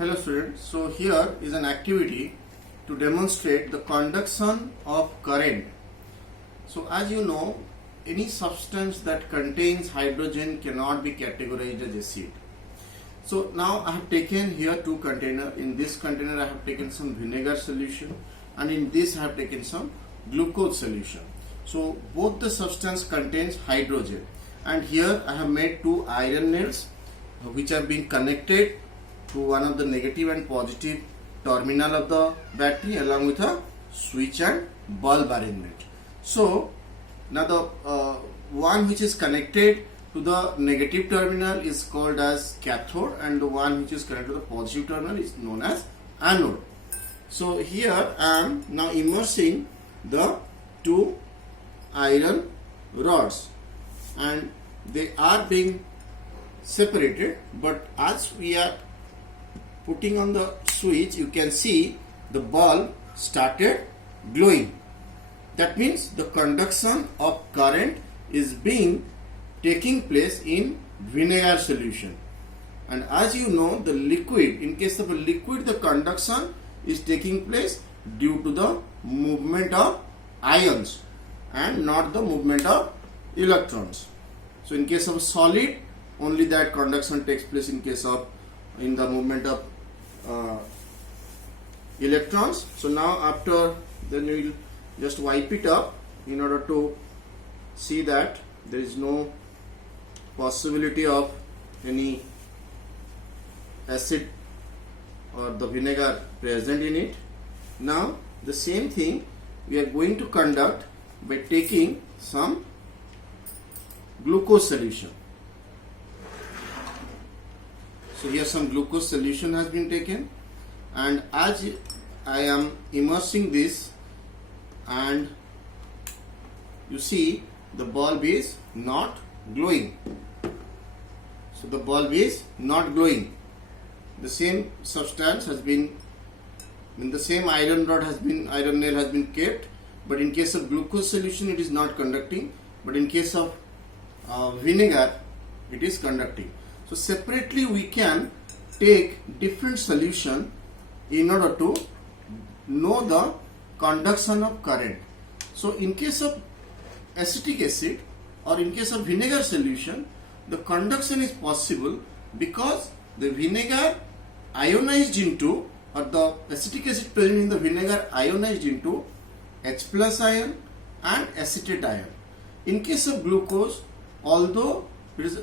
Hello students, so here is an activity to demonstrate the conduction of current. So as you know, any substance that contains hydrogen cannot be categorized as acid. So now I have taken here two containers. In this container I have taken some vinegar solution and in this I have taken some glucose solution. So both the substance contains hydrogen and here I have made two iron nails which have been connected to one of the negative and positive terminal of the battery along with a switch and bulb arrangement. So now the one which is connected to the negative terminal is called as cathode and the one which is connected to the positive terminal is known as anode. So here I am now immersing the two iron rods and they are being separated, but as we are putting on the switch you can see the bulb started glowing. That means the conduction of current is taking place in vinegar solution. And as you know, the liquid, in case of a liquid, the conduction is taking place due to the movement of ions and not the movement of electrons. So in case of solid, only that conduction takes place in the movement of electrons. So now after, then we will just wipe it up in order to see that there is no possibility of any acid or the vinegar present in it. Now the same thing we are going to conduct by taking some glucose solution. So here some glucose solution has been taken and as I am immersing this and you see the bulb is not glowing. So the bulb is not glowing. The same substance has been, the same iron nail has been kept, but in case of glucose solution it is not conducting, but in case of vinegar it is conducting. So separately we can take different solution in order to know the conduction of current. So in case of acetic acid or in case of vinegar solution, the conduction is possible because the vinegar ionized into, or the acetic acid present in the vinegar ionized into H plus ion and acetate ion. In case of glucose, although it is,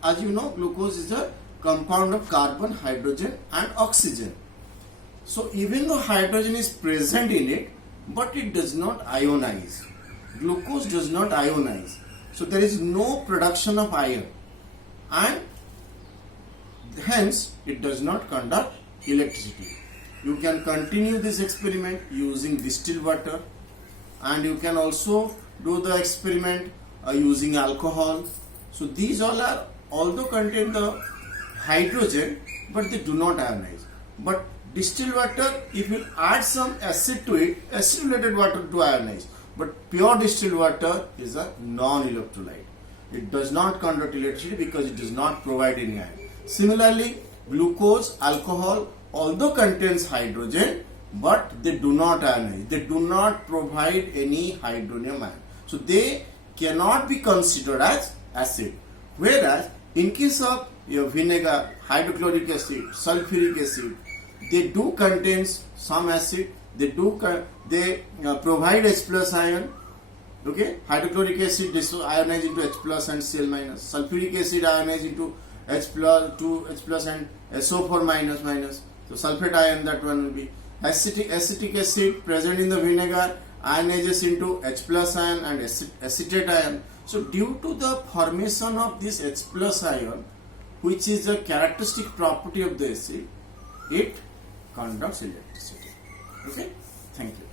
as you know, glucose is a compound of carbon, hydrogen and oxygen. So even though hydrogen is present in it, but it does not ionize. Glucose does not ionize. So there is no production of ion and hence it does not conduct electricity. You can continue this experiment using distilled water and you can also do the experiment using alcohol. So these all are, although contain the hydrogen, but they do not ionize. But distilled water, if you add some acid to it, acidulated water to ionize. But pure distilled water is a non-electrolyte. It does not conduct electricity because it does not provide any ion. Similarly, glucose, alcohol, although contains hydrogen, but they do not ionize. They do not provide any hydronium ion. So they cannot be considered as acid. Whereas in case of your vinegar, hydrochloric acid, sulfuric acid, they do contain some acid. They provide H plus ion. Okay, hydrochloric acid ionize into H plus and Cl minus. Sulfuric acid ionize into H plus and SO4 minus. So sulfate ion, that one will be acetic acid present in the vinegar ionizes into H plus ion and acetate ion. So due to the formation of this H plus ion, which is a characteristic property of the acid, it conducts electricity. Okay, thank you.